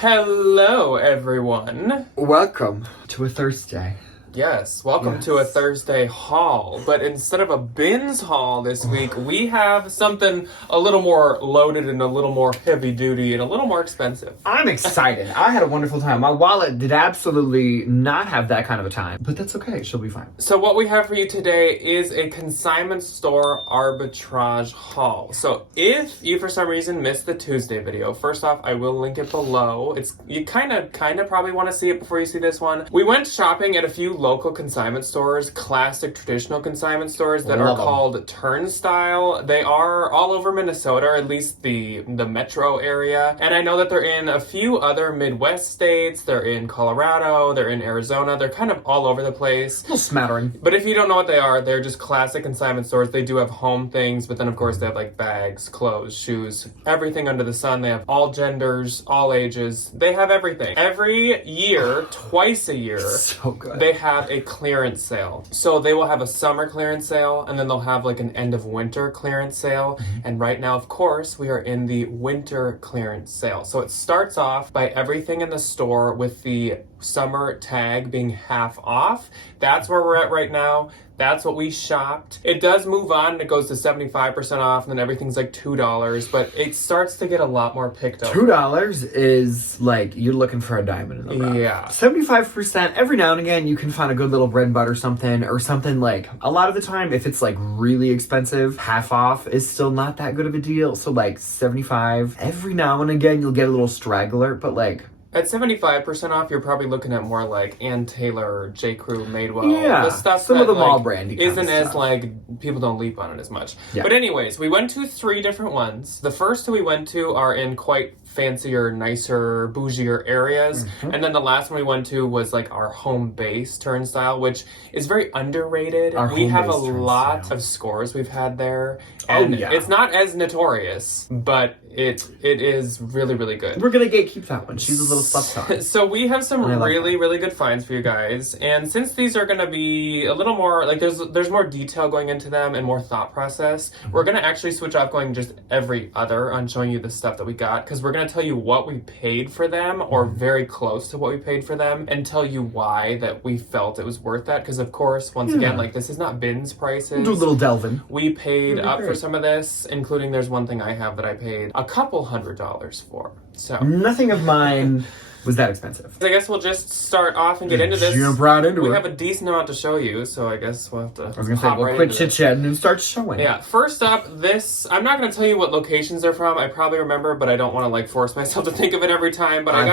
Hello, everyone. Welcome to a Thursday. Yes, welcome to a Thursday haul. But instead of a bins haul this week, we have something a little more loaded and a little more heavy duty and a little more expensive. I'm excited. I had a wonderful time. My wallet did absolutely not have that kind of a time, but that's okay. She'll be fine. So what we have for you today is a consignment store arbitrage haul. So if you for some reason missed the Tuesday video, first off, I will link it below. You kind of probably want to see it before you see this one. We went shopping at a few local consignment stores, classic traditional consignment stores that are called Turnstile. They are all over Minnesota, or at least the metro area. And I know that they're in a few other Midwest states. They're in Colorado, they're in Arizona. They're kind of all over the place. A little smattering. But if you don't know what they are, they're just classic consignment stores. They do have home things, but then of course they have like bags, clothes, shoes, everything under the sun. They have all genders, all ages. They have everything. Every year, twice a year, so good. They have a clearance sale. So they will have a summer clearance sale, and then they'll have like an end of winter clearance sale. And right now, of course, we are in the winter clearance sale. So it starts off by everything in the store with the summer tag being half off. That's where we're at right now. That's what we shopped. It does move on and it goes to 75% off, and then everything's like $2, but it starts to get a lot more picked up. $2 is like you're looking for a diamond in the rough. Yeah. 75%, every now and again you can find a good little bread and butter something, or something like, a lot of the time if it's like really expensive, half off is still not that good of a deal. So like 75, every now and again you'll get a little straggler, but like at 75% off, you're probably looking at more like Ann Taylor, J. Crew, Madewell. Yeah, the stuff some that, of the mall like, brandy isn't as stuff. like, people don't leap on it as much. Yeah. But anyways, we went to 3 different ones. The first 2 we went to are in quite fancier, nicer, bougier areas. And then the last one we went to was like our home base Turnstile, which is very underrated. We have a lot of scores we've had there. And it's not as notorious, but it is really, really good. We're gonna gatekeep that one. She's a little slept on. So we have some really, really good finds for you guys. And since these are gonna be a little more, like there's more detail going into them and more thought process, we're gonna actually switch off going just every other on showing you the stuff that we got, because we're gonna tell you what we paid for them, or very close to what we paid for them, and tell you why that we felt it was worth that. Because of course, once again, like, this is not bins prices. Do a little delving. We paid up for some of this, including there's one thing I have that I paid a couple $100s for. So nothing of mine was that expensive. I guess we'll just start off and get into this. Jump right into it. We have a decent amount to show you, so I guess we'll have to. I was gonna say, we'll quit chit-chatting and start showing. Yeah, first up, I'm not gonna tell you what locations they're from. I probably remember, but I don't want to like force myself to think of it every time. But I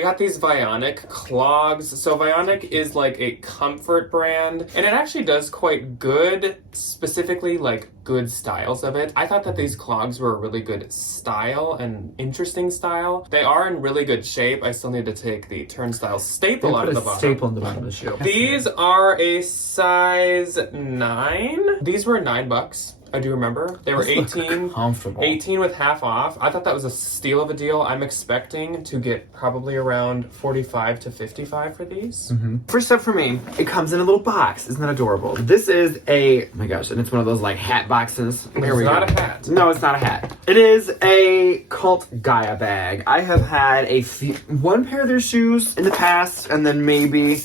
got these Vionic clogs. So Vionic is like a comfort brand, and it actually does quite good, specifically like good styles of it. I thought that these clogs were a really good style and interesting style. They are in really good shape. I still need to take the Turnstile staple out of the bottom. Staple in the bottom of the shoe. These are a size 9. These were $9. I do remember. They were 18. Comfortable. 18 with half off. I thought that was a steal of a deal. I'm expecting to get probably around 45 to 55 for these. First up for me, it comes in a little box. Isn't that adorable? This is oh my gosh, and it's one of those like hat boxes. It's not a hat. No, it's not a hat. It is a Cult Gaia bag. I have had one pair of their shoes in the past, and then maybe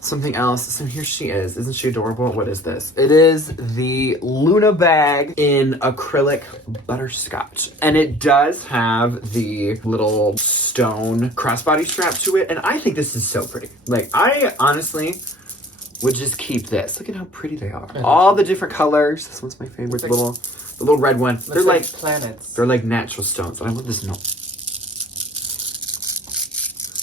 something else. So here she is. Isn't she adorable? What is this? It is the Luna bag in acrylic butterscotch. And it does have the little stone crossbody strap to it. And I think this is so pretty. Like, I honestly would just keep this. Look at how pretty they are. All the different colors. This one's my favorite. The little red one. They're like planets. They're like natural stones. And I love this note.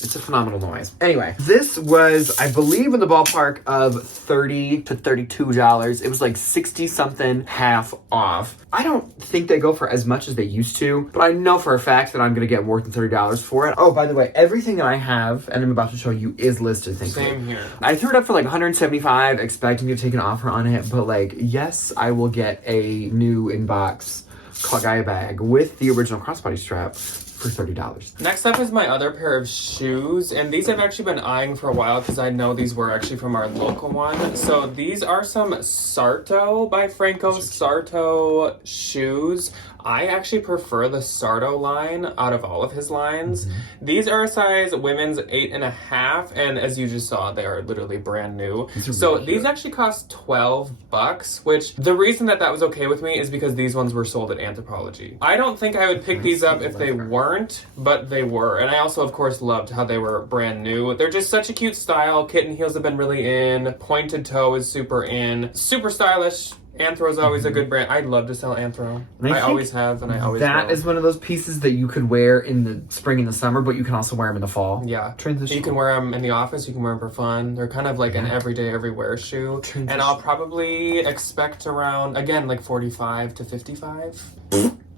It's a phenomenal noise. Anyway, this was, I believe, in the ballpark of $30 to $32. It was like 60 something half off. I don't think they go for as much as they used to, but I know for a fact that I'm going to get more than $30 for it. Oh, by the way, everything that I have, and I'm about to show you, is listed, thankfully. Same here. I threw it up for like $175, expecting to take an offer on it, but like, yes, I will get a new inbox Cult Gaia bag with the original crossbody strap for $30. Next up is my other pair of shoes, and these I've actually been eyeing for a while because I know these were actually from our local one. So these are some Sarto by Franco Sarto shoes. I actually prefer the Sarto line out of all of his lines. These are a size women's 8.5, and as you just saw, they are literally brand new. So these actually cost $12, which the reason that was okay with me is because these ones were sold at Anthropologie. I don't think I would pick these up if they weren't, but they were. And I also, of course, loved how they were brand new. They're just such a cute style. Kitten heels have been really in. Pointed toe is super in. Super stylish. Anthro is always a good brand. I'd love to sell Anthro. I always have, and I always will. That is one of those pieces that you could wear in the spring and the summer, but you can also wear them in the fall. Yeah. Transition. You can wear them in the office. You can wear them for fun. They're kind of like an everyday, everywhere shoe. Transition. And I'll probably expect around, again, like 45 to 55.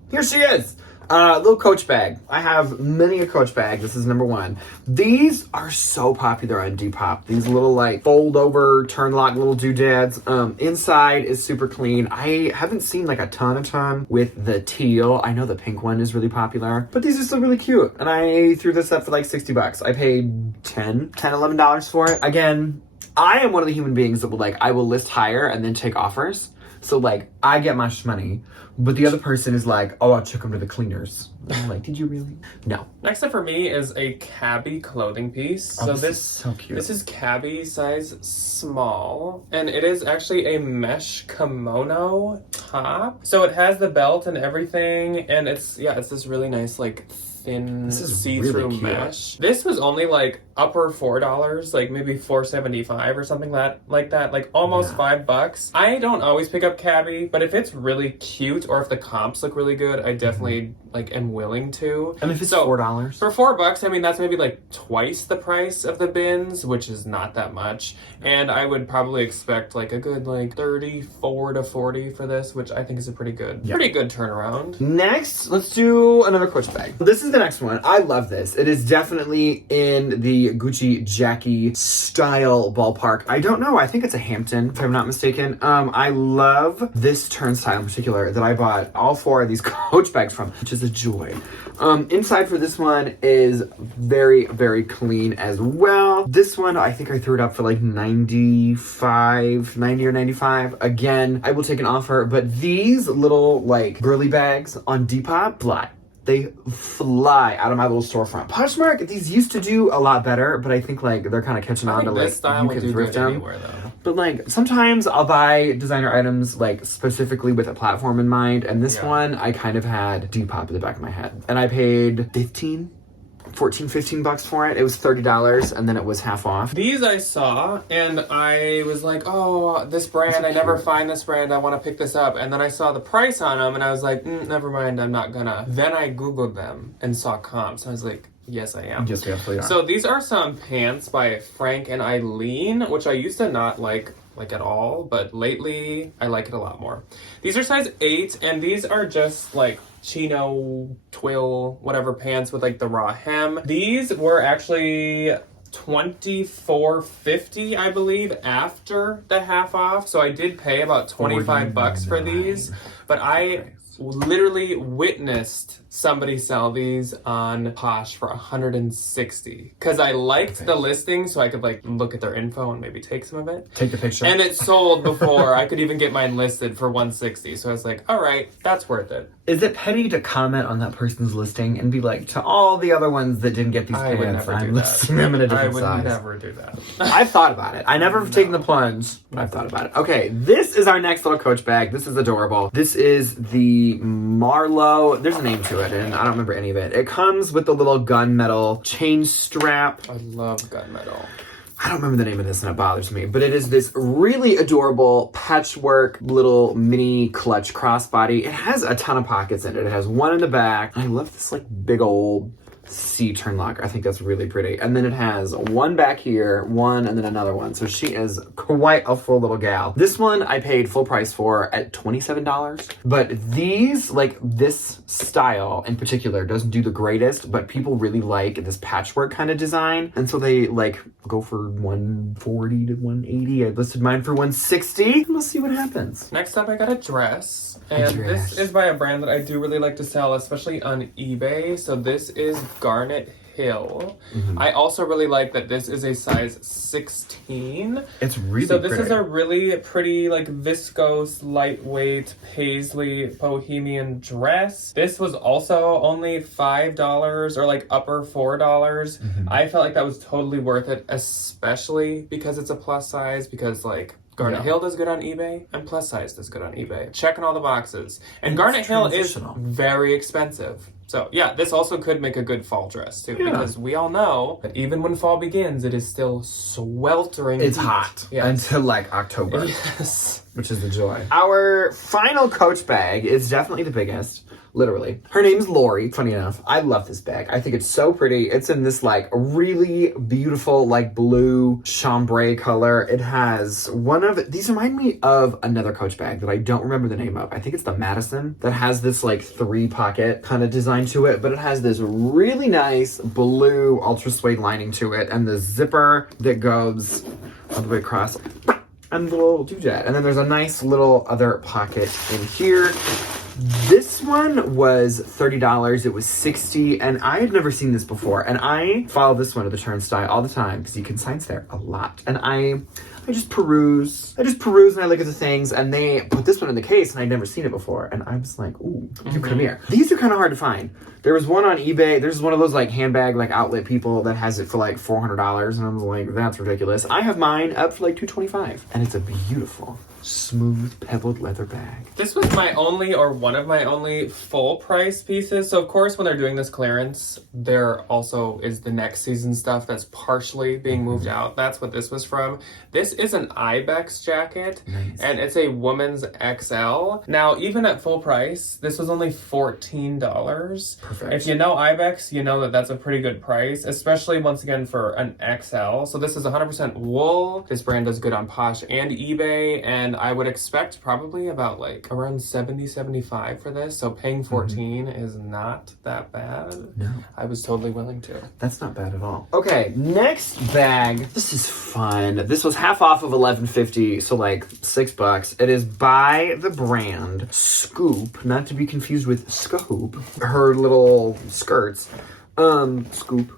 Here she is. Little Coach bag. I have many a Coach bag. This is number one. These are so popular on Depop. These little like fold over, turn lock little doodads. Inside is super clean. I haven't seen like a ton with the teal. I know the pink one is really popular, but these are still really cute. And I threw this up for like $60. I paid $11 for it. Again, I am one of the human beings that will I will list higher and then take offers. So like I get my money, but the other person is like, oh, I'll check them to the cleaners. I'm like, did you really? No. Next up for me is a cabbie clothing piece. Oh, so this is so cute. This is cabbie size small, and it is actually a mesh kimono top. So it has the belt and everything, and it's this really nice like thin see-through really mesh. This was only like upper $4, like maybe $4.75 or something like that, like almost $5. I don't always pick up cabbie, but if it's really cute or if the comps look really good, I definitely like am willing to. And if it's $4 for $4, I mean that's maybe like twice the price of the bins, which is not that much. And I would probably expect like a good like 34 to 40 for this, which I think is a pretty good turnaround. Next, let's do another Coach bag. This is the next one. I love this. It is definitely in the Gucci Jackie style ballpark. I don't know. I think it's a Hampton, if I'm not mistaken. I love this turnstile in particular that I bought all 4 of these Coach bags from, which is a joy. Inside for this one is very, very clean as well. This one, I think I threw it up for like 90 or 95. Again, I will take an offer, but these little like girly bags on Depop, fly. They fly out of my little storefront. Poshmark, these used to do a lot better, but I think like they're kind of catching on to like you can thrift them. Anywhere, though. But like sometimes I'll buy designer items like specifically with a platform in mind, and this one I kind of had Depop in the back of my head, and I paid $15 for it. It was $30 and then it was half off. These I saw and I was like, oh, this brand, I never find this brand, I want to pick this up. And then I saw the price on them and I was like, never mind, I'm not gonna. Then I Googled them and saw comps and I was like, yes, I am. Yes, we absolutely are. So these are some pants by Frank and Eileen, which I used to not like at all, but lately I like it a lot more. These are size 8 and these are just like chino, twill, whatever pants with like the raw hem. These were actually $24.50, I believe, after the half off. So I did pay about $25 for these, but I literally witnessed somebody sell these on Posh for $160 because I liked the listing, so I could like look at their info and maybe take some of it. Take the picture. And it sold before I could even get mine listed for $160. So I was like, all right, that's worth it. Is it petty to comment on that person's listing and be like, to all the other ones that didn't get these pants, I'm listing them in a different size? I would never do that. I've thought about it. I never have taken the plunge, but I've thought about it. Okay, this is our next little Coach bag. This is adorable. This is the Marlowe. There's a name to it, and I don't remember any of it. It comes with the little gunmetal chain strap. I love gunmetal. I don't remember the name of this and it bothers me, but it is this really adorable patchwork little mini clutch crossbody. It has a ton of pockets in it. It has one in the back. I love this like big old C turn lock. I think that's really pretty. And then it has one back here, one, and then another one. So she is quite a full little gal. This one I paid full price for at $27. But these, like this style in particular, doesn't do the greatest, but people really like this patchwork kind of design. And so they like go for $140 to $180. I listed mine for $160. We'll see what happens. Next up, I got a dress. And this is by a brand that I do really like to sell, especially on eBay. So this is Garnet Hill. I also really like that this is a size 16. It's really So this pretty. is a really pretty, like, viscose, lightweight, paisley, bohemian dress. This was also only $5 or, like, upper $4. I felt like that was totally worth it, especially because it's a plus size, because, like, Garnet Hill does good on eBay, and plus size does good on eBay. Checking all the boxes. And Garnet Hill is very expensive. So, yeah, this also could make a good fall dress, too. Because we all know that even when fall begins, it is still sweltering. It's hot until, like, October. Yes. Which is the joy. Our final Coach bag is definitely the biggest. Literally. Her name's Lori, funny enough. I love this bag. I think it's so pretty. It's in this, like, really beautiful, like, blue chambray color. It has these remind me of another Coach bag that I don't remember the name of. I think it's the Madison, that has this, like, 3-pocket kind of design to it, but it has this really nice blue ultra suede lining to it, and the zipper that goes all the way across, and the little doojad. And then there's a nice little other pocket in here. This one was $30. It was $60, and I had never seen this before. And I follow this one at the Turnstile all the time because you can sign there a lot. And I just peruse. And I look at the things, and they put this one in the case, and I'd never seen it before. And I was like, ooh, you come here. These are kind of hard to find. There was one on eBay. There's one of those, like, handbag, like, outlet people that has it for, like, $400. And I was like, that's ridiculous. I have mine up for, like, $225. And it's a beautiful, smooth, pebbled leather bag. This was my only, or one of my only, full price pieces. So, of course, when they're doing this clearance, there also is the next season stuff that's partially being moved out. That's what this was from. This is an Ibex jacket, and it's a woman's XL. Now, even at full price, this was only $14. Perfect. If you know Ibex, you know that that's a pretty good price, especially, once again, for an XL. So this is 100% wool. This brand does good on Posh and eBay, and I would expect probably about, like, around $70-$75 for this. So paying $14 is not that bad. No. I was totally willing to. That's not bad at all. Okay, next bag. This is fun. This was half off of $11.50, so like $6. It is by the brand Scoop, not to be confused with Scoop. Her little skirts. Scoop.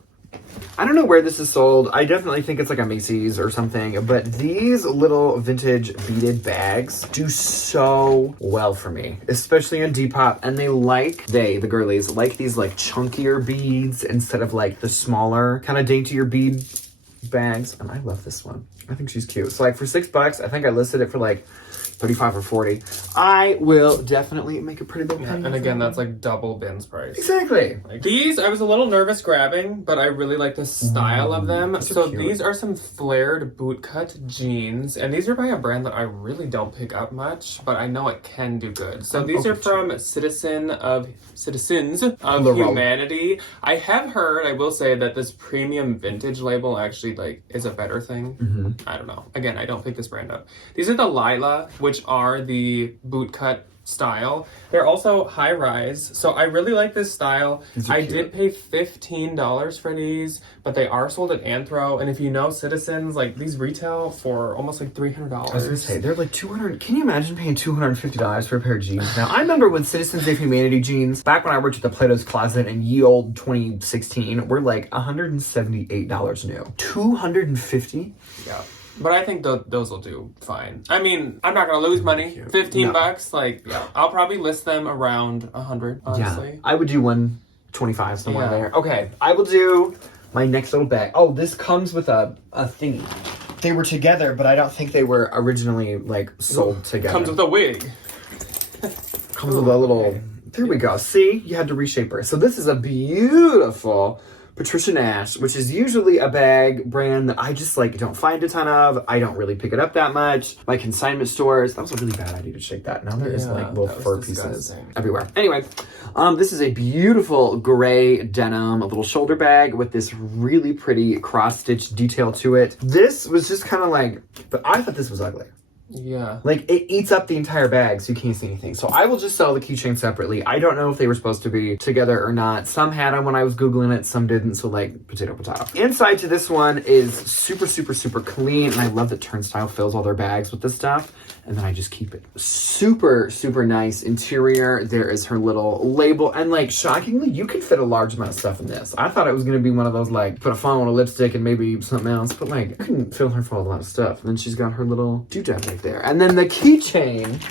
I don't know where this is sold. I definitely think it's like a Macy's or something, but these little vintage beaded bags do so well for me, especially on Depop. And the girlies, like these like chunkier beads instead of like the smaller, kind of daintier bead bags. And I love this one. I think she's cute. So like for $6, I think I listed it for like 35 or 40. I will definitely make a pretty little penny. And again, that's like double Ben's price. Exactly. Like, these, I was a little nervous grabbing, but I really like the style of them. So these are some flared bootcut jeans, and these are by a brand that I really don't pick up much, but I know it can do good. So these are from Citizens of Humanity. I have heard, I will say, that this premium vintage label actually like is a better thing. I don't know. Again, I don't pick this brand up. These are the Lila, which are the bootcut style. They're also high rise, so I really like this style. I did pay $15 for these, but they are sold at Anthro, and if you know Citizens, like these retail for almost like $300. I was gonna say, they're like $200. Can you imagine paying $250 for a pair of jeans? Now, I remember when Citizens of Humanity jeans, back when I worked at the Plato's Closet in ye old 2016, were like $178 new. $250? Yeah. But I think those will do fine. I mean, I'm not gonna lose money. $15, like, yeah, I'll probably list them around 100, honestly. Yeah, I would do 125 somewhere there. Okay, I will do my next little bag. Oh, this comes with a thingy. They were together, but I don't think they were originally, like, sold together. Comes with a wig. Comes with a little... There we go. See? You had to reshape her. So this is a beautiful Patricia Nash, which is usually a bag brand that I just like don't find a ton of. I don't really pick it up that much. My consignment stores, that was a really bad idea to shake that. Now there is like little fur pieces everywhere. Anyway, this is a beautiful gray denim, a little shoulder bag with this really pretty cross-stitch detail to it. This was just kind of like, but I thought this was ugly. Yeah. Like, it eats up the entire bag, so you can't see anything. So I will just sell the keychain separately. I don't know if they were supposed to be together or not. Some had them when I was Googling it, some didn't, so like, potato. Inside to this one is super, super, super clean, and I love that Turnstile fills all their bags with this stuff, and then I just keep it. Super, super nice interior. There is her little label, and like, shockingly, you can fit a large amount of stuff in this. I thought it was gonna be one of those, like, put a phone, a lipstick, and maybe something else, but like, I couldn't fill her full of a lot of stuff. And then she's got her little doodad right there. And then the keychain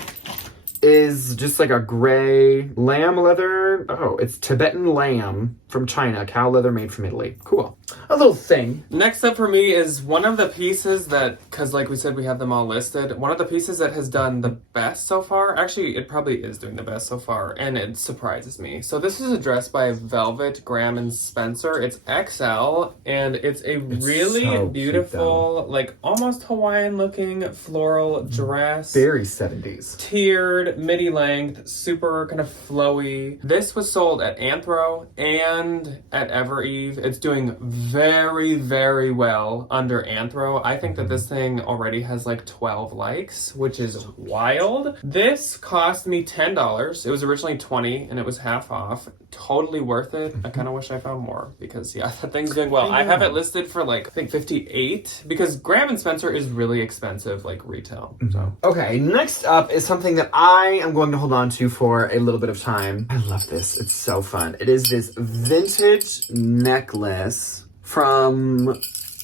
is just like a gray lamb leather. Oh, it's Tibetan lamb from China, cow leather made from Italy. Cool. A little thing. Next up for me is one of the pieces that, because like we said, we have them all listed. One of the pieces that has done the best so far. Actually, it probably is doing the best so far, and it surprises me. So this is a dress by Velvet, Graham and Spencer. It's XL, and it's really so beautiful, like almost Hawaiian looking floral dress. Very 70s. Tiered, midi length, super kind of flowy. This was sold at Anthro and at Evereve. It's doing very, very well under Anthro. I think that this thing already has like 12 likes, which is wild. This cost me $10. It was originally $20 and it was half off. Totally worth it. I kind of wish I found more because yeah, that thing's doing well. I have it listed for like, I think 58 because Graham and Spencer is really expensive, like retail. So Okay, next up is something that I am going to hold on to for a little bit of time. I love this. It's so fun. It is this vintage necklace from,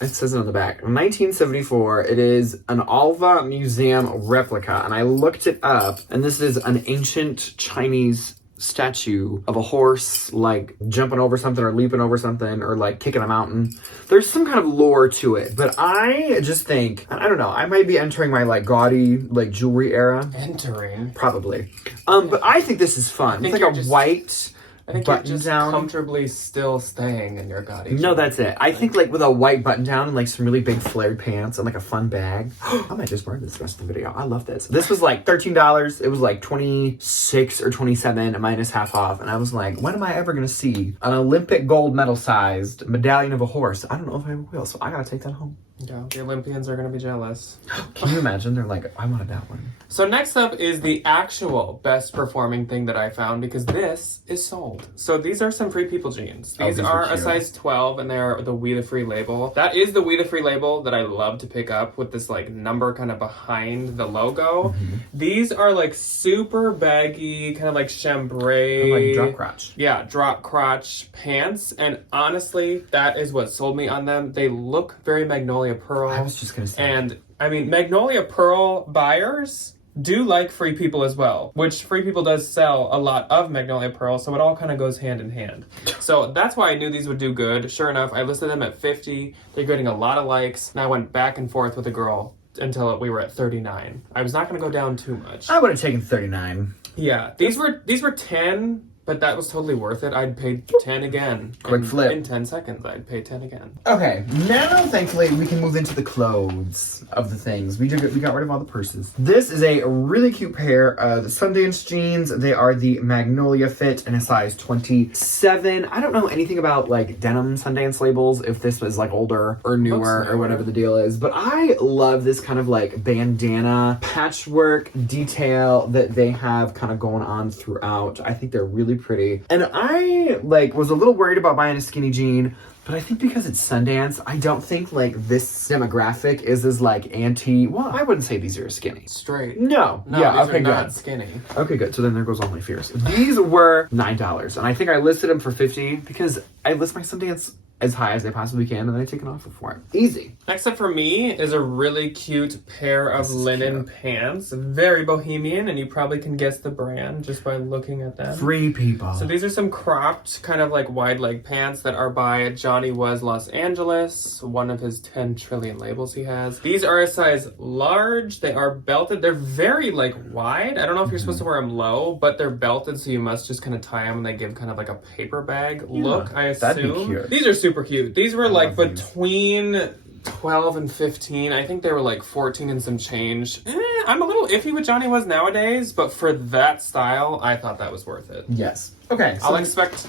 it says it on the back, 1974. It is an Alva Museum replica, and I looked it up, and this is an ancient Chinese statue of a horse like jumping over something or leaping over something or like kicking a mountain. There's some kind of lore to it, but I just think, I don't know, I might be entering my like gaudy like jewelry era. entering. Probably. But I think this is fun. It's like a white I think you're button just down. comfortably still staying in your gaudy. No, that's it. I think like with a white button down and like some really big flared pants and like a fun bag. I might just wear this the rest of the video. I love this. This was like $13. It was like 26 or 27 minus half off. And I was like, when am I ever going to see an Olympic gold medal sized medallion of a horse? I don't know if I will, so I got to take that home. Yeah, the Olympians are going to be jealous. Can you imagine? They're like, I wanted that one. So next up is the actual best performing thing that I found because this is sold. So these are some Free People jeans. These these are are a cute. size 12 and they're the We the Free label. That is the We the Free label that I love to pick up with this like number kind of behind the logo. These are like super baggy, kind of like chambray. Like drop crotch. Yeah, drop crotch pants. And honestly, that is what sold me on them. They look very Magnolia Pearl. I was just going to say. And I mean, Magnolia Pearl buyers do like Free People as well, which Free People does sell a lot of Magnolia Pearl, so it all kind of goes hand in hand. So that's why I knew these would do good. Sure enough, I listed them at 50. They're getting a lot of likes, and I went back and forth with a girl until we were at 39. I was not going to go down too much. I would have taken 39. Yeah, these were 10. But that was totally worth it. I'd pay 10 again. Quick flip. In 10 seconds, I'd pay 10 again. Okay, now thankfully we can move into the clothes of the things. We got rid of all the purses. This is a really cute pair of Sundance jeans. They are the Magnolia fit in a size 27. I don't know anything about like denim Sundance labels, if this was like older or newer or whatever the deal is. But I love this kind of like bandana patchwork detail that they have kind of going on throughout. I think they're really pretty. And I like was a little worried about buying a skinny jean, but I think because it's Sundance, I don't think like this demographic is as like well, I wouldn't say these are skinny. Straight. No. No, Yeah, these okay, are not good. skinny. Okay, good. So then there goes all my fears. These were $9, and I think I listed them for $50 because I list my Sundance as high as I possibly can, and then I take an offer for it. Easy. Next up for me is a really cute pair of linen pants. Very bohemian, and you probably can guess the brand just by looking at them. Free People. So these are some cropped, kind of like wide leg pants that are by Johnny Was Los Angeles, one of his 10 trillion labels he has. These are a size large. They are belted. They're very like wide. I don't know if you're supposed to wear them low, but they're belted, so you must just kind of tie them, and they give kind of like a paper bag look, I assume. that'd be cute. These are super cute. These were like love these. between 12 and 15. I think they were like 14 and some change. I'm a little iffy with Johnny Was nowadays, but for that style, I thought that was worth it. Yes. Okay. I'll expect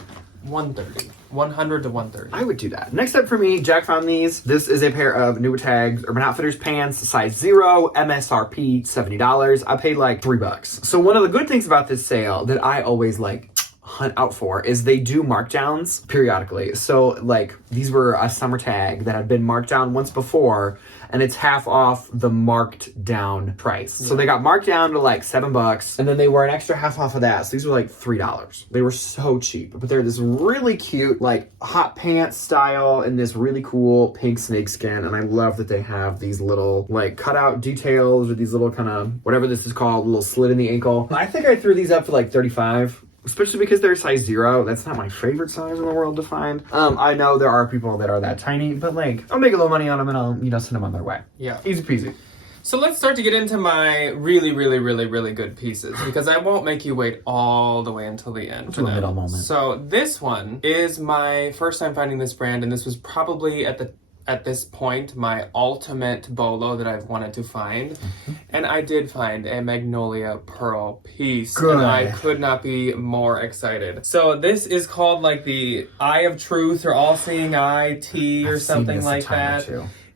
130. 100 to 130. I would do that. Next up for me, Jack found these. This is a pair of New Tags Urban Outfitters pants, size 0, MSRP $70. I paid like $3. So one of the good things about this sale that I always like hunt out for is they do markdowns periodically. So like these were a summer tag that had been marked down once before, and it's half off the marked down price. Yeah. So they got marked down to like $7, and then they were an extra half off of that. So these were like $3. They were so cheap, but they're this really cute like hot pants style in this really cool pink snakeskin. And I love that they have these little like cutout details or these little kind of whatever this is called, little slit in the ankle. I think I threw these up for like $35. Especially because they're size 0. That's not my favorite size in the world to find. I know there are people that are that tiny, but like, I'll make a little money on them and I'll, send them on their way. Yeah. Easy peasy. So let's start to get into my really, really, really, really good pieces, because I won't make you wait all the way until the end for the middle moment. So this one is my first time finding this brand, and this was probably at this point, my ultimate bolo that I've wanted to find. Mm-hmm. And I did find a Magnolia pearl piece. Good. And I could not be more excited. So this is called like the Eye of Truth or All-Seeing Eye T or something like that.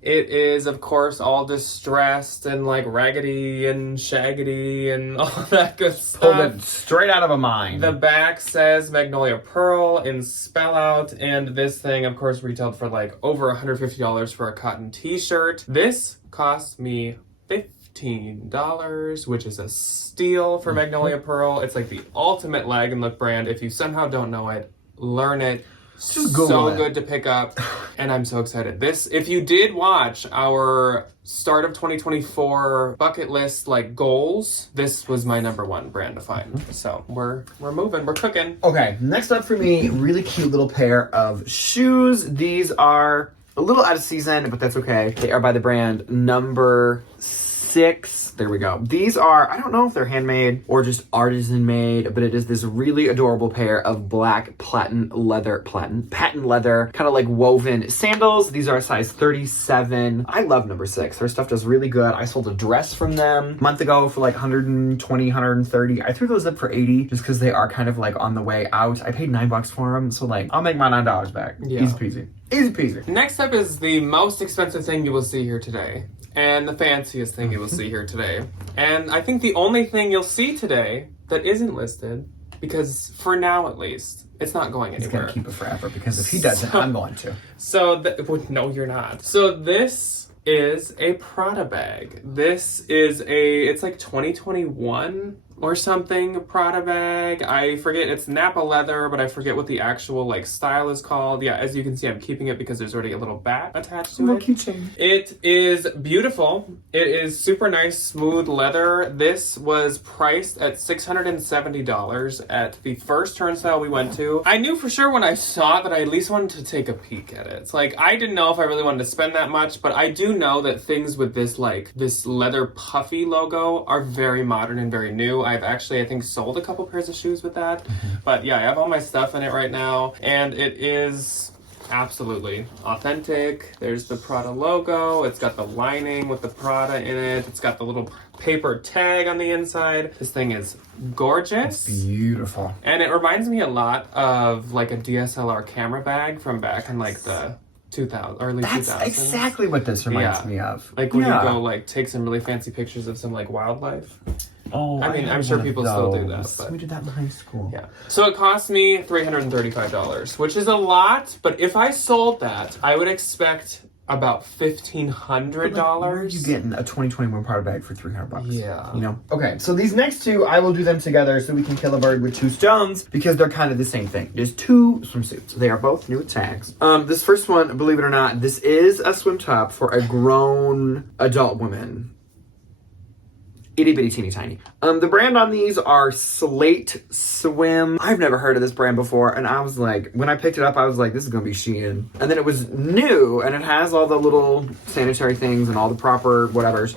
It is, of course, all distressed and like raggedy and shaggedy and all that good stuff. Pulled it straight out of a mine. The back says Magnolia Pearl in spell out, and this thing, of course, retailed for like over $150 for a cotton t-shirt. This cost me $15, which is a steal for Magnolia Pearl. It's like the ultimate Lagenlook brand. If you somehow don't know it, learn it. Just Google it. Good to pick up, and I'm so excited. This, if you did watch our start of 2024 bucket list like goals, this was my #1 brand to find. So we're moving, we're cooking. Okay, next up for me, really cute little pair of shoes. These are a little out of season, but that's okay. They are by the brand Number 6. There we go. These are, I don't know if they're handmade or just artisan made, but it is this really adorable pair of black patent leather, kind of like woven sandals. These are a size 37. I love Number 6. Their stuff does really good. I sold a dress from them a month ago for like 120, 130. I threw those up for 80 just because they are kind of like on the way out. I paid $9 for them, so like I'll make my $9 back. Yeah. Easy peasy. Easy peasy. Next up is the most expensive thing you will see here today, and the fanciest thing you will see here today. And I think the only thing you'll see today that isn't listed, because for now at least, it's not going anywhere. He's gonna keep it forever, because if he doesn't, I'm going to. So, no, you're not. So this is a Prada bag. This is it's like 2021 or something Prada bag. I forget, it's Napa leather, but I forget what the actual like style is called. Yeah, as you can see, I'm keeping it because there's already a little bat attached to it. Keychain. It is beautiful. It is super nice, smooth leather. This was priced at $670 at the first turnstile we went to. I knew for sure when I saw it that I at least wanted to take a peek at it. It's like, I didn't know if I really wanted to spend that much, but I do know that things with this like this leather puffy logo are very modern and very new. I've actually, I think, sold a couple pairs of shoes with that. But yeah, I have all my stuff in it right now, and it is absolutely authentic. There's the Prada logo. It's got the lining with the Prada in it. It's got the little paper tag on the inside. This thing is gorgeous. It's beautiful. And it reminds me a lot of like a DSLR camera bag from back in like the early 2000s. That's exactly what this reminds me of. Like when you go like take some really fancy pictures of some like wildlife. Oh, I mean, I'm sure people still do that. But we did that in high school. Yeah. So it cost me $335, which is a lot, but if I sold that, I would expect about $1,500. Where are you getting a 2021 Prada bag for $300? Yeah. You know? Okay, so these next two, I will do them together so we can kill a bird with 2 stones, because they're kind of the same thing. There's 2 swimsuits. They are both new tags. This first one, believe it or not, this is a swim top for a grown adult woman. Itty bitty teeny tiny. The brand on these are Slate Swim. I've never heard of this brand before, and I was like, when I picked it up, I was like, this is gonna be Shein. And then it was new, and it has all the little sanitary things and all the proper whatevers.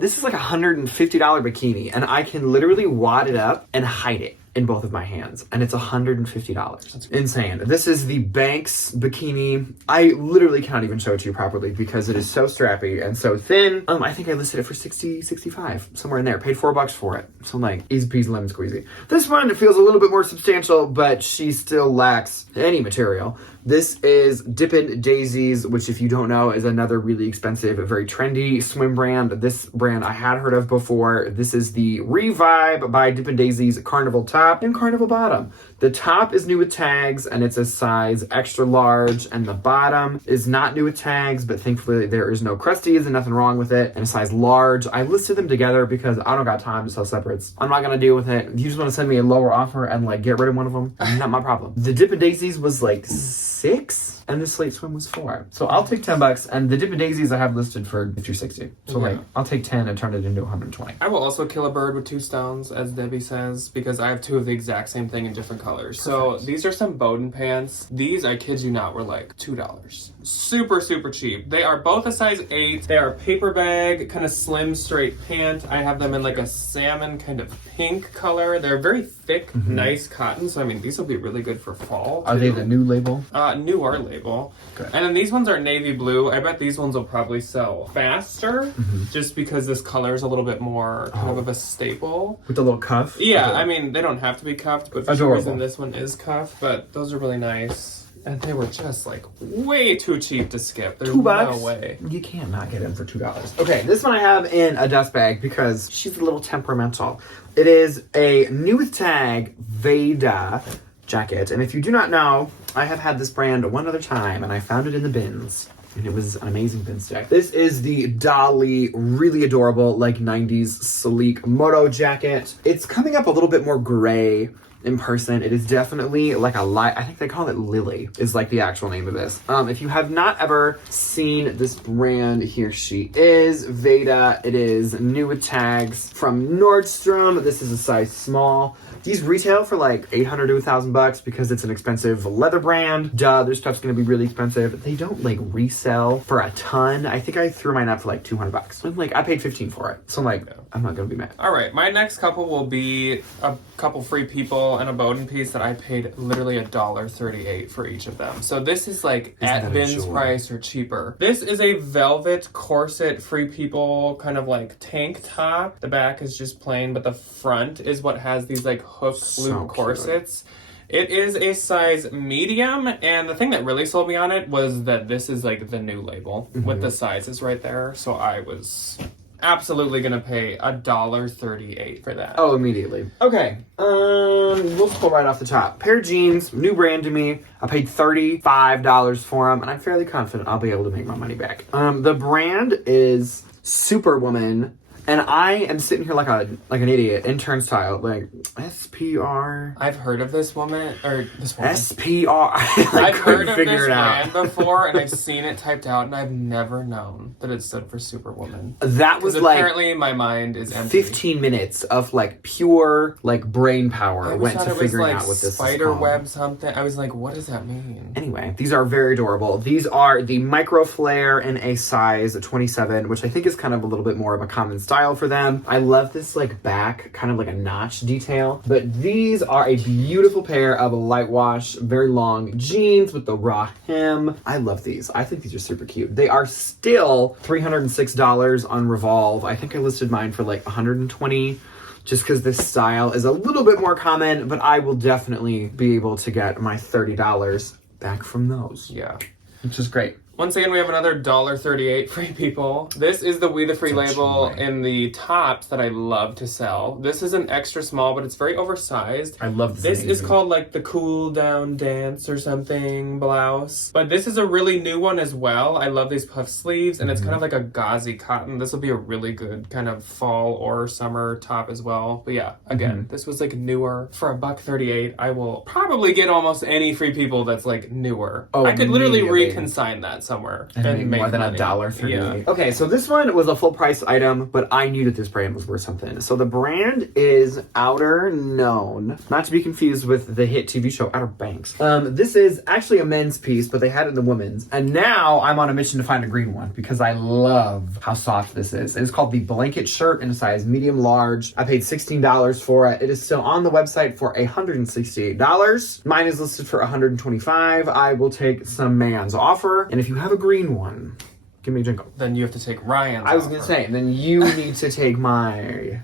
This is like a $150 bikini, and I can literally wad it up and hide it. in both of my hands, and it's $150. That's insane. This is the Banks bikini. I literally cannot even show it to you properly because it is so strappy and so thin. I think I listed it for $60, $65, somewhere in there. Paid $4 for it. So like, easy peasy lemon squeezy. This one feels a little bit more substantial, but she still lacks any material. This is Dippin' Daisies, which if you don't know is another really expensive, very trendy swim brand. This brand I had heard of before. This is the Revive by Dippin' Daisies Carnival top and Carnival bottom. The top is new with tags and it's a size extra large, and the bottom is not new with tags, but thankfully there is no crusties and nothing wrong with it, and a size large. I listed them together because I don't got time to sell separates. I'm not gonna deal with it. You just want to send me a lower offer and like get rid of one of them, not my problem. The Dippin' Daisies was like $6 and the Slate Swim was $4. So I'll take $10, and the Dippin' Daisies I have listed for $260. So like, I'll take 10 and turn it into 120. I will also kill a bird with two stones, as Debbie says, because I have two of the exact same thing in different colors. Perfect. So these are some Boden pants. These, I kid you not, were like $2. Super, super cheap. They are both a size 8. They are paper bag, kind of slim, straight pant. I have them in like a salmon kind of pink color. They're very thick, nice cotton. So I mean, these will be really good for fall. Are they the new label? Newer label. Good. And then these ones are navy blue. I bet these ones will probably sell faster, just because this color is a little bit more kind of a staple. With the little cuff? Yeah, I mean, they don't have to be cuffed, but for some reason this one is cuffed. But those are really nice. And they were just like way too cheap to skip. There's $2? no way. You can't not get them for $2. Okay, this one I have in a dust bag because she's a little temperamental. It is a new with tag Veda jacket. And if you do not know, I have had this brand one other time and I found it in the bins. And it was an amazing bin stack. This is the Dolly, really adorable, like 90s sleek moto jacket. It's coming up a little bit more gray in person. It is definitely like a light, I think they call it Lily, is like the actual name of this. If you have not ever seen this brand, here she is, Veda. It is new with tags from Nordstrom. This is a size small. These retail for like $800 to $1,000 because it's an expensive leather brand. Duh, their stuff's gonna be really expensive. They don't like resell for a ton. I think I threw mine up for like $200. I'm like, I paid $15 for it. So I'm like, I'm not gonna be mad. All right, my next couple will be a couple Free People and a Boden piece that I paid literally $1.38 for each of them. So this is like at Ben's price or cheaper. This is a velvet corset Free People kind of like tank top. The back is just plain, but the front is what has these like hook loop corsets. It is a size medium, and the thing that really sold me on it was that this is like the new label with the sizes right there. So I was absolutely gonna pay $1.38 for that. Oh, immediately. Okay, we'll pull right off the top. Pair of jeans, new brand to me. I paid $35 for them, and I'm fairly confident I'll be able to make my money back. The brand is Superwoman. And I am sitting here like an idiot, intern style, like SPR. I've heard of this woman, or this woman. SPR. I've heard of this brand before, and I've seen it typed out, and I've never known that it stood for Superwoman. That was like apparently my mind is empty. 15 minutes of like pure like brain power went to figuring out what this is called. Spider web something. I was like, what does that mean? Anyway, these are very adorable. These are the micro flare in a size 27, which I think is kind of a little bit more of a common style for them. I love this like back, kind of like a notch detail. But these are a beautiful pair of light wash, very long jeans with the raw hem. I love these. I think these are super cute. They are still $306 on Revolve. I think I listed mine for like $120. Just because this style is a little bit more common, but I will definitely be able to get my $30 back from those. Yeah. Which is great. Once again, we have another $1.38 Free People. This is the We the Free label in the tops that I love to sell. This is an extra small, but it's very oversized. I love this. This is called like the Cool Down Dance or something blouse. But this is a really new one as well. I love these puff sleeves, and it's kind of like a gauzy cotton. This will be a really good kind of fall or summer top as well. But yeah, again, this was like newer. For $1.38, I will probably get almost any Free People that's like newer. Oh, I could literally reconsign that somewhere and make more than money. $1.38. Yeah. Okay, so this one was a full price item, but I knew that this brand was worth something. So the brand is Outerknown, not to be confused with the hit TV show Outer Banks. This is actually a men's piece, but they had it in the women's. And now I'm on a mission to find a green one because I love how soft this is. It is called the blanket shirt in a size medium large. I paid $16 for it. It is still on the website for $168. Mine is listed for $125. I will take some man's offer. And if you have a green one, give me a jingle. Then you have to take Ryan's I was offer. gonna say, then you need to take my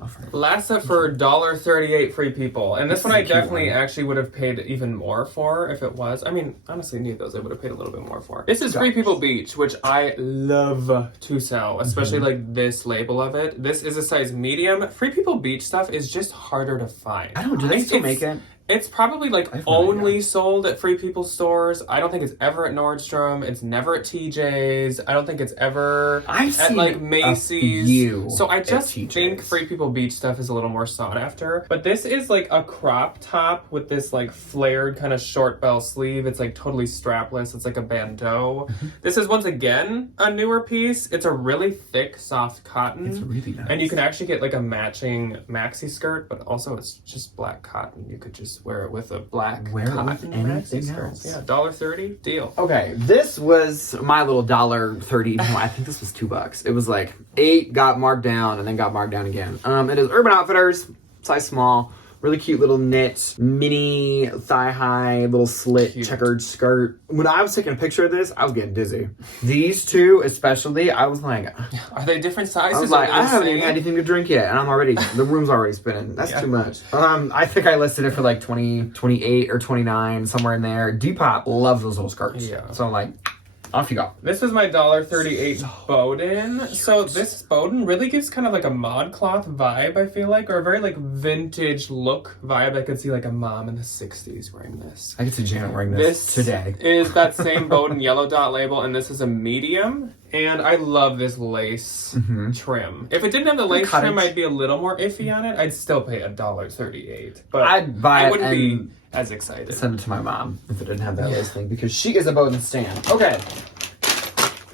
offer. Last up for $1.38 Free People. And this one is I a cute definitely one. actually would have paid even more for if it was. I mean, honestly, neither of those I would have paid a little bit more for. This is Free People Beach, which I love to sell, especially like this label of it. This is a size medium. Free People Beach stuff is just harder to find. I don't, do they still make it? It's probably like only sold at Free People stores. I don't think it's ever at Nordstrom. It's never at TJ's. I don't think it's ever at like Macy's. So I just think Free People Beach stuff is a little more sought after. But this is like a crop top with this like flared kind of short bell sleeve. It's like totally strapless. It's like a bandeau. This is once again a newer piece. It's a really thick, soft cotton. It's really nice. And you can actually get like a matching maxi skirt, but also it's just black cotton. You could just wear it with a black cotton maxi skirt. Yeah, $1.30 deal. Okay, this was my little $1.30. No, I think this was $2. It was like $8, got marked down, and then got marked down again. It is Urban Outfitters, size small. Really cute little knit, mini, thigh-high, little slit, checkered skirt. When I was taking a picture of this, I was getting dizzy. These two, especially, I was like... Are they different sizes? I was like, I haven't even had anything to drink yet, and I'm already... the room's already spinning. That's too much. I think I listed it for like 20, 28, or 29, somewhere in there. Depop loves those little skirts. Yeah. So I'm like... off you go. This is my $1.38 Boden. So this Boden really gives kind of like a ModCloth vibe, I feel like, or a very like vintage look vibe. I could see like a mom in the 60s wearing this. I could see Janet wearing this today. Is that same Boden yellow dot label, and this is a medium. And I love this lace trim. If it didn't have the lace trim, I'd be a little more iffy on it. I'd still pay $1.38. But I'd buy it. I wouldn't be as excited. Send it to my mom if it didn't have that lace thing, because she is a Boden stan. Okay.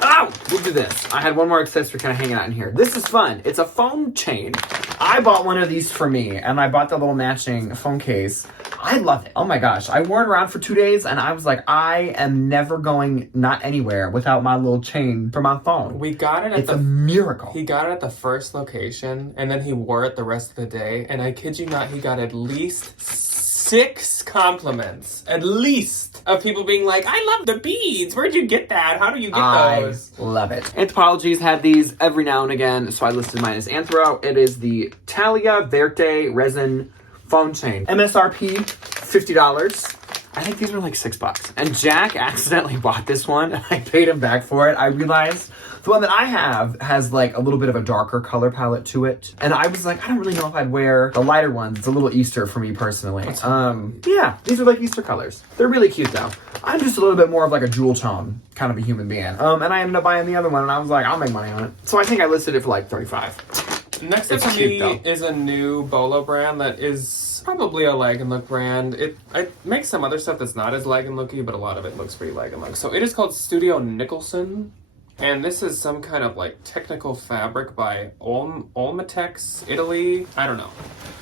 Oh, we'll do this. I had one more accessory kind of hanging out in here. This is fun. It's a phone chain. I bought one of these for me, and I bought the little matching phone case. I love it. Oh my gosh. I wore it around for 2 days, and I was like, I am never going not anywhere without my little chain for my phone. We got it at It's a miracle. He got it at the first location, and then he wore it the rest of the day, and I kid you not, he got at least 6 compliments, at least, of people being like, I love the beads. Where'd you get that? How do you get those? I love it. Anthropologies had these every now and again, so I listed mine as Anthro. It is the Talia Verte resin phone chain. MSRP, $50. I think these were like $6. And Jack accidentally bought this one, and I paid him back for it. I realized the one that I have has like a little bit of a darker color palette to it. And I was like, I don't really know if I'd wear the lighter ones. It's a little Easter for me personally. Yeah, these are like Easter colors. They're really cute though. I'm just a little bit more of like a jewel tone kind of a human being. And I ended up buying the other one, and I was like, I'll make money on it. So I think I listed it for like $35. Next up for me is a new Bolo brand that is probably a Lagenlook brand. I make some other stuff that's not as Lagenlooky, but a lot of it looks pretty Lagenlook. So it is called Studio Nicholson. And this is some kind of like technical fabric by Olmatex, Italy. I don't know.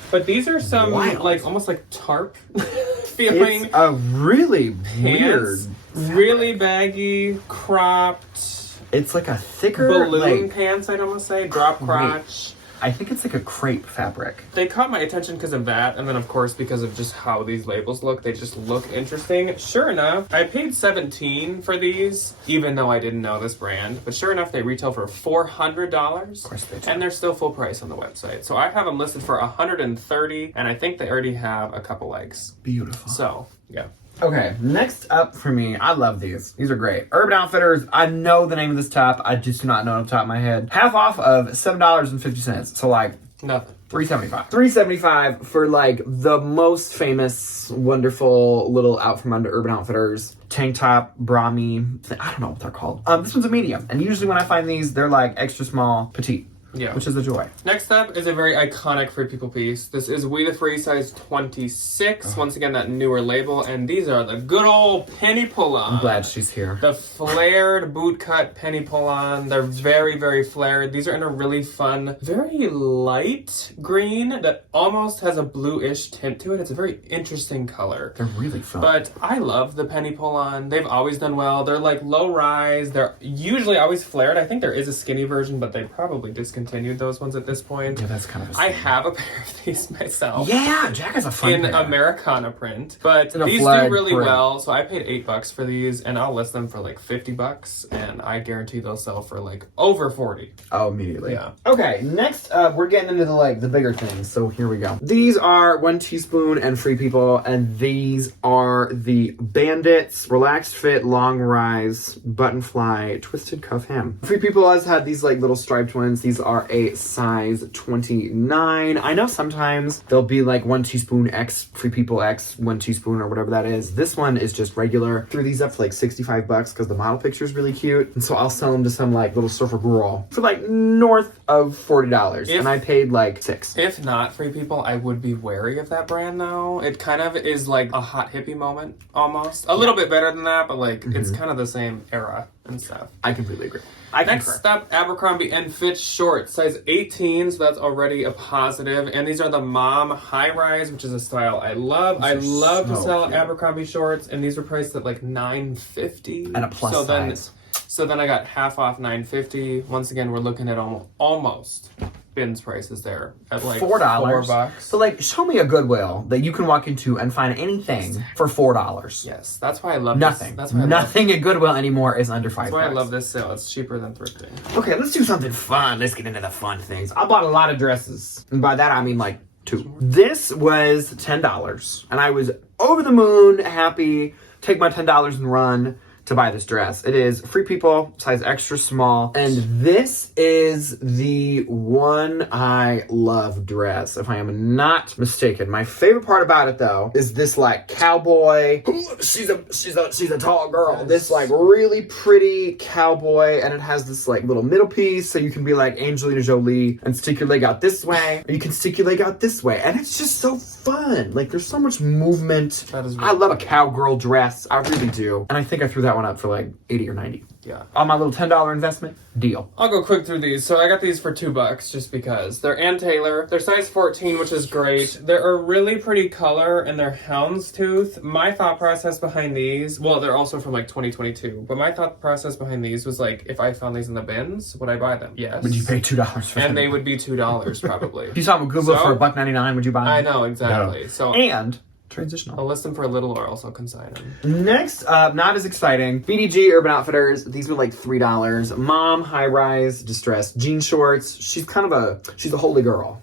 But these are some like almost like tarp feeling. It's a really weird, really baggy, cropped. It's like a thicker balloon like, pants, I'd almost say. Drop crotch. I think it's like a crepe fabric. They caught my attention because of that, and then of course because of just how these labels look. They just look interesting. Sure enough, I paid $17 for these, even though I didn't know this brand. But sure enough, they retail for $400. Of course they do. And they're still full price on the website. So I have them listed for $130, and I think they already have a couple legs. Beautiful. So, yeah. Okay, next up for me, I love these. These are great. Urban Outfitters, I know the name of this top. I just do not know it off the top of my head. Half off of $7.50. So like... nothing. $3.75. $3.75 for like the most famous, wonderful little out from under Urban Outfitters. Tank top, Brahmi. I don't know what they're called. This one's a medium. And usually when I find these, they're like extra small, petite. Yeah. which is a joy. Next up is a very iconic Free People piece. This is We the Free size 26. Once again, that newer label. And these are the good old penny pull-on. I'm glad she's here. The flared bootcut penny pull-on. They're very, very flared. These are in a really fun, very light green that almost has a bluish tint to it. It's a very interesting color. They're really fun. But I love the penny pull-on. They've always done well. They're like low rise. They're usually always flared. I think there is a skinny version, but they probably discontinued those ones at this point. Yeah, that's kind of a I have a pair of these myself. Yeah, Jack has a fun In pair. Americana print, but In a these do flag really print. well. So I paid $8 for these, and I'll list them for like $50, and I guarantee they'll sell for like over 40. Oh, immediately. Yeah. Okay, next up, we're getting into the bigger things. So here we go. These are 1 teaspoon and Free People, and these are the Bandits Relaxed Fit Long Rise Button Fly Twisted Cuff Hem. Free People has had these like little striped ones. These are a size 29. I know sometimes they'll be like 1 teaspoon X Free People X 1 teaspoon or whatever that is. This one is just regular. Threw these up for like $65 because the model picture is really cute, and so I'll sell them to some like little surfer girl for like north of $40, and I paid like $6. If not Free People, I would be wary of that brand though. It kind of is like a hot hippie moment almost. A little bit better than that, but like it's kind of the same era and stuff. I completely agree. Next up, Abercrombie & Fitch shorts, size 18, so that's already a positive. And these are the mom high rise, which is a style I love. I love to sell Abercrombie shorts, and these were priced at like $9.50 and a plus size. So then I got half off $9.50. Once again, we're looking at almost bins prices there at like $4. So like, show me a Goodwill that you can walk into and find anything for $4. Yes, that's why I love nothing. This. That's why nothing at Goodwill anymore is under $5. That's why I love this sale. It's cheaper than thrifting. Okay, let's do something fun. Let's get into the fun things. I bought a lot of dresses, and by that I mean like 2. This was $10, and I was over the moon happy. Take my $10 and run to buy this dress. It is Free People, size extra small, and this is the one I love dress, if I am not mistaken. My favorite part about it though is this like cowboy. She's a tall girl. This like really pretty cowboy, and it has this like little middle piece, so you can be like Angelina Jolie and stick your leg out this way, or you can stick your leg out this way, and it's just so fun. Like there's so much movement. That is I love a cowgirl dress. I really do, and I think I threw that one up for like 80 or 90. Yeah. On my little $10 investment, deal. I'll go quick through these. So I got these for $2 just because. They're Ann Taylor. They're size 14, which is great. They're a really pretty color and they're houndstooth. My thought process behind these, well, they're also from like 2022, but my thought process behind these was like, if I found these in the bins, would I buy them? Yes. Would you pay $2 for them? And they would be $2 probably. If you saw them at Google for $1.99, would you buy them? I know, exactly. No. So and transitional. I'll list them for a little or else I'll consign them. Next up, not as exciting, BDG Urban Outfitters. These were like $3. Mom, high-rise, distressed jean shorts. She's a holy girl.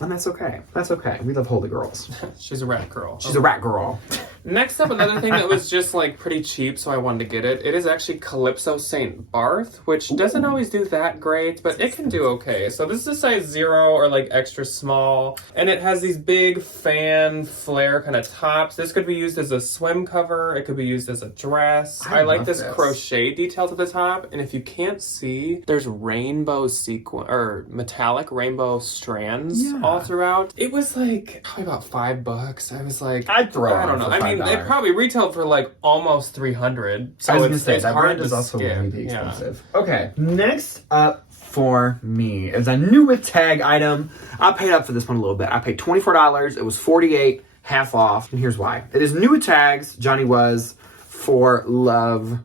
And that's okay. That's okay. We love holy girls. She's a rat girl. She's a rat girl. Next up, another thing that was just like pretty cheap, so I wanted to get it. It is actually Calypso St. Barth, which doesn't always do that great, but it can do okay. So this is a size 0 or like extra small, and it has these big fan flare kind of tops. This could be used as a swim cover. It could be used as a dress. I like this crochet detail to the top, and if you can't see, there's rainbow sequin or metallic rainbow strands all throughout. It was like probably about $5. I was like, I'd throw it I don't know. for I mean, $5. they probably retailed for like almost $300. So I was gonna say, it's that hard brand to is also skip. really expensive. Yeah. Okay, next up for me is a new with tag item. I paid up for this one a little bit. I paid $24. It was $48, half off. And here's why. It is new with tags. Johnny was for love.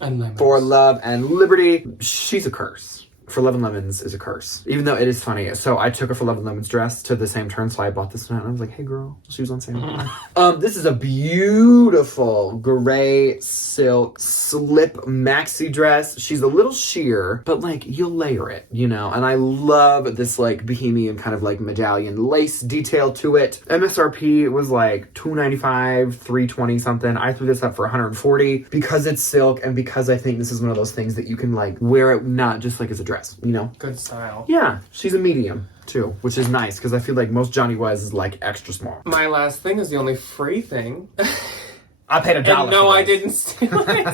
And lemons. For love and liberty. She's a curse. For Love and Lemons is a curse. Even though it is funny. So I took her For Love and Lemons dress to the same turn, so I bought this one. And I was like, hey girl, she was on sale. This is a beautiful gray silk slip maxi dress. She's a little sheer, but like you'll layer it, you know? And I love this like bohemian kind of like medallion lace detail to it. MSRP was like $295, $320 something. I threw this up for $140 because it's silk and because I think this is one of those things that you can like wear it not just like as a dress. You know? Good style. Yeah, she's a medium too, which is nice because I feel like most Johnny Was is like extra small. My last thing is the only free thing. I paid $1. And no, for I this. didn't steal it.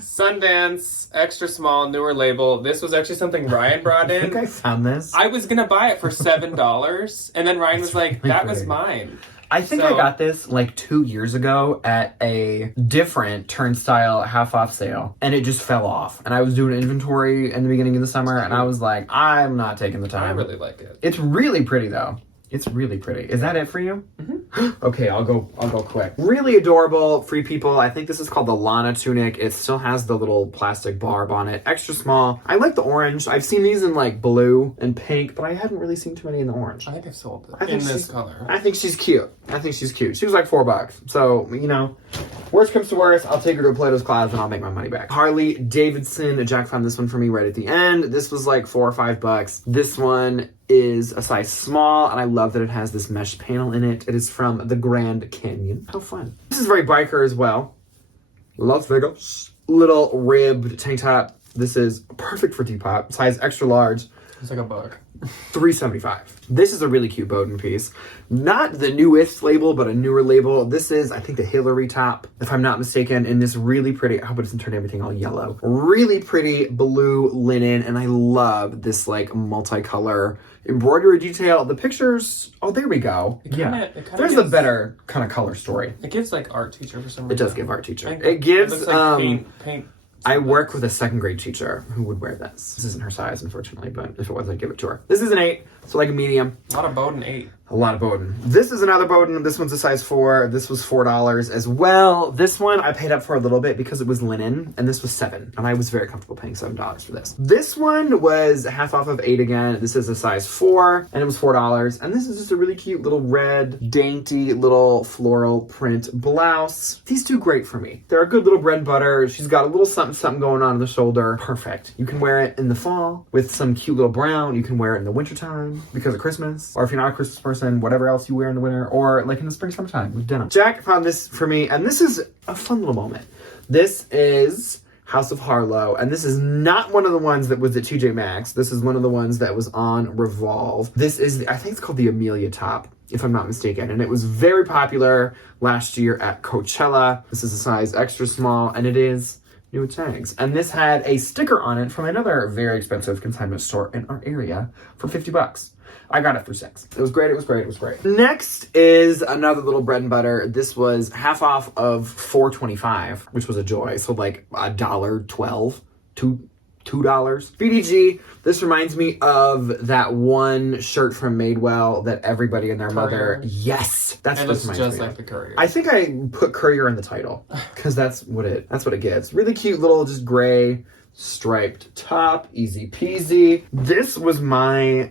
Sundance, extra small, newer label. This was actually something Ryan brought I think in. I found this. I was gonna buy it for $7, and then Ryan was like, really "That was pretty. mine." I think I got this like 2 years ago at a different turnstile half off sale, and it just fell off. And I was doing inventory in the beginning of the summer, and I was like, I'm not taking the I time. really like it. It's really pretty though. It's really pretty. Is that it for you? Mm-hmm. Okay, I'll go quick. Really adorable, free people. I think this is called the Lana tunic. It still has the little plastic barb on it. Extra small. I like the orange. I've seen these in like blue and pink, but I hadn't really seen too many in the orange. I think I sold it in this color. I think she's cute. She was like $4. So, you know, worst comes to worst, I'll take her to a Plato's Clouds and I'll make my money back. Harley Davidson. Jack found this one for me right at the end. This was like $4 or $5. This one is a size small, and I love that it has this mesh panel in it. It is from the Grand Canyon. How fun. This is very biker as well. Las Vegas. Little ribbed tank top. This is perfect for Depop. Size extra large. It's like a book. $3.75. This is a really cute Boden piece. Not the newest label, but a newer label. This is, I think, the Hillary top, if I'm not mistaken, in this really pretty, I hope it doesn't turn everything all yellow. Really pretty blue linen, and I love this like multicolor embroidery detail. The pictures, oh, there we go. It kinda There's gives, a better kind of color story. It gives like art teacher for some reason. It does give art teacher. It It gives, looks like paint. I work with a second grade teacher who would wear this. This isn't her size, unfortunately, but if it was, I'd give it to her. This is an 8, so like a medium. A lot of Boden 8. A lot of Boden. This is another Boden. This one's a size 4. This was $4 as well. This one I paid up for a little bit because it was linen, and this was $7. And I was very comfortable paying $7 for this. This one was half off of 8 again. This is a size 4, and it was $4. And this is just a really cute little red, dainty little floral print blouse. These do great for me. They're a good little bread and butter. She's got a little something going on the shoulder. Perfect. You can wear it in the fall with some cute little brown. You can wear it in the wintertime because of Christmas. Or if you're not a Christmas person, whatever else you wear in the winter, or like in the spring, summertime with denim. Jack found this for me, and this is a fun little moment. This is House of Harlow, and this is not one of the ones that was at TJ Maxx. This is one of the ones that was on Revolve. This is, I think it's called the Amelia top, if I'm not mistaken, and it was very popular last year at Coachella. This is a size extra small, and it is new tags. And this had a sticker on it from another very expensive consignment store in our area for $50. I got it for $6. It was great, it was great, it was great. Next is another little bread and butter. This was half off of $4.25, which was a joy. So like $1.12, $2. BDG, this reminds me of that one shirt from Madewell that everybody and their mother. Yes, that's and what it's reminds just me like of. the courier. I think I put courier in the title because that's what it gives. Really cute little just gray striped top, easy peasy. This was my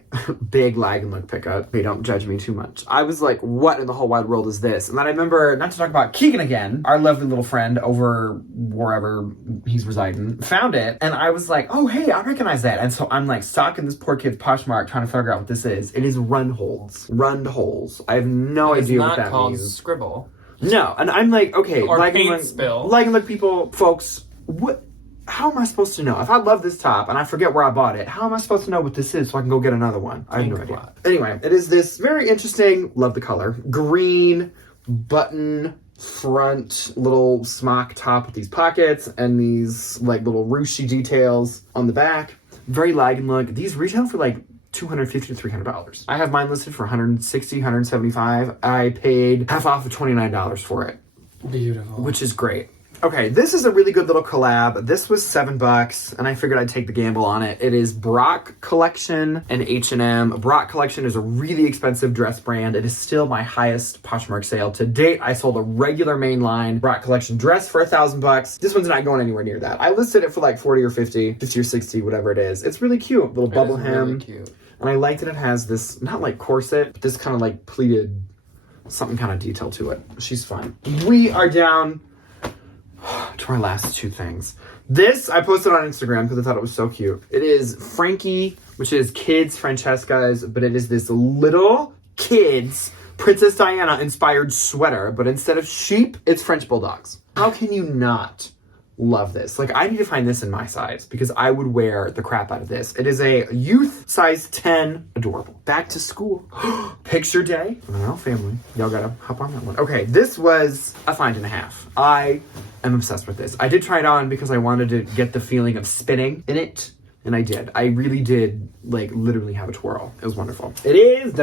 big Lagenlook pickup. Hey, don't judge me too much. I was like, what in the whole wide world is this? And then I remember, not to talk about Keegan again, our lovely little friend over wherever he's residing, found it. And I was like, oh, hey, I recognize that. And so I'm like stalking this poor kid's Poshmark trying to figure out what this is. It is Rundholes. I have no idea what that means. It's not called Scribble. No, and I'm like, okay, Or paint spill. Lagenlook people, folks, what? How am I supposed to know? If I love this top and I forget where I bought it, how am I supposed to know what this is so I can go get another one? I have no idea. Anyway, it is this very interesting, love the color, green button front little smock top with these pockets and these like little ruchy details on the back. Very Lagenlook. These retail for like $250 to $300. I have mine listed for $160, $175. I paid half off of $29 for it. Beautiful. Which is great. Okay, this is a really good little collab. This was $7, and I figured I'd take the gamble on it. It is Brock Collection and H&M. Brock Collection is a really expensive dress brand. It is still my highest Poshmark sale to date. I sold a regular mainline Brock Collection dress for $1,000. This one's not going anywhere near that. I listed it for like 40 or 50 or 60, whatever it is. It's really cute. Little bubble hem. Really cute. And I like that it has this, not like corset, but this kind of like pleated, something kind of detail to it. She's fun. We are down to our last two things. This I posted on Instagram because I thought it was so cute. It is Frankie, which is kids Francesca's, but it is this little kids Princess Diana inspired sweater, but instead of sheep, it's French bulldogs. How can you not love this. Like, I need to find this in my size because I would wear the crap out of this. It is a youth size 10. Adorable. Back to school. Picture day. Well, family. Y'all gotta hop on that one. Okay, this was a 5.5. I am obsessed with this. I did try it on because I wanted to get the feeling of spinning in it. And I did. I really did, like, literally have a twirl. It was wonderful. It is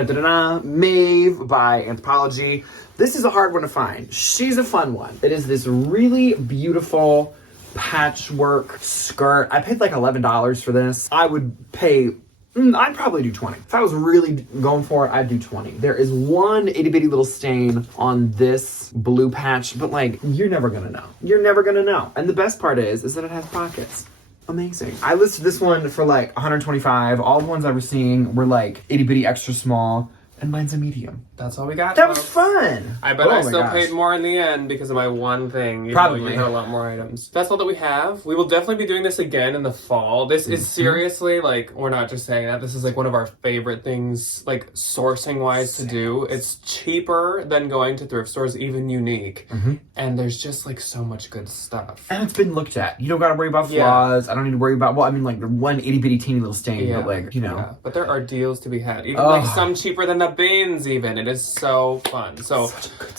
Maeve by Anthropologie. This is a hard one to find. She's a fun one. It is this really beautiful patchwork skirt. I paid like $11 for this. I would pay, I'd probably do 20. If I was really going for it, I'd do 20. There is one itty bitty little stain on this blue patch, but like, you're never gonna know. You're never gonna know. And the best part is that it has pockets. Amazing. I listed this one for like 125. All the ones I was seeing were like itty bitty extra small. And mine's a medium. That's all we got. That was fun. I bet I still paid more in the end because of my one thing. Probably. You had a lot more items. That's all that we have. We will definitely be doing this again in the fall. This is seriously, like, we're not just saying that. This is like one of our favorite things, like sourcing wise to do. It's cheaper than going to thrift stores, even unique. And there's just like so much good stuff. And it's been looked at. You don't gotta worry about flaws. I don't need to worry about, well, I mean, like the one itty bitty teeny little stain, but like, you know. Yeah. But there are deals to be had. Even like some cheaper than the bins even. It is so fun. So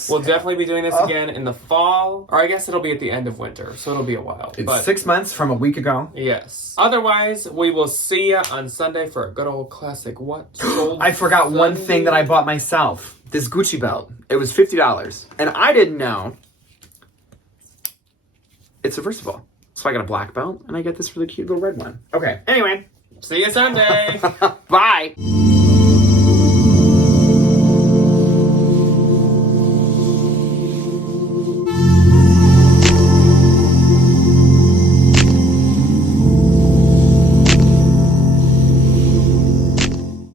we'll definitely be doing this again in the fall. Or I guess it'll be at the end of winter. So it'll be a while. It's 6 months from a week ago. Yes. Otherwise, we will see ya on Sunday for a good old classic What Sold I forgot Sunday. one thing that I bought myself. This Gucci belt. It was $50. And I didn't know it's reversible. So I got a black belt and I get this really cute little red one. Okay. Anyway. See you Sunday. Bye.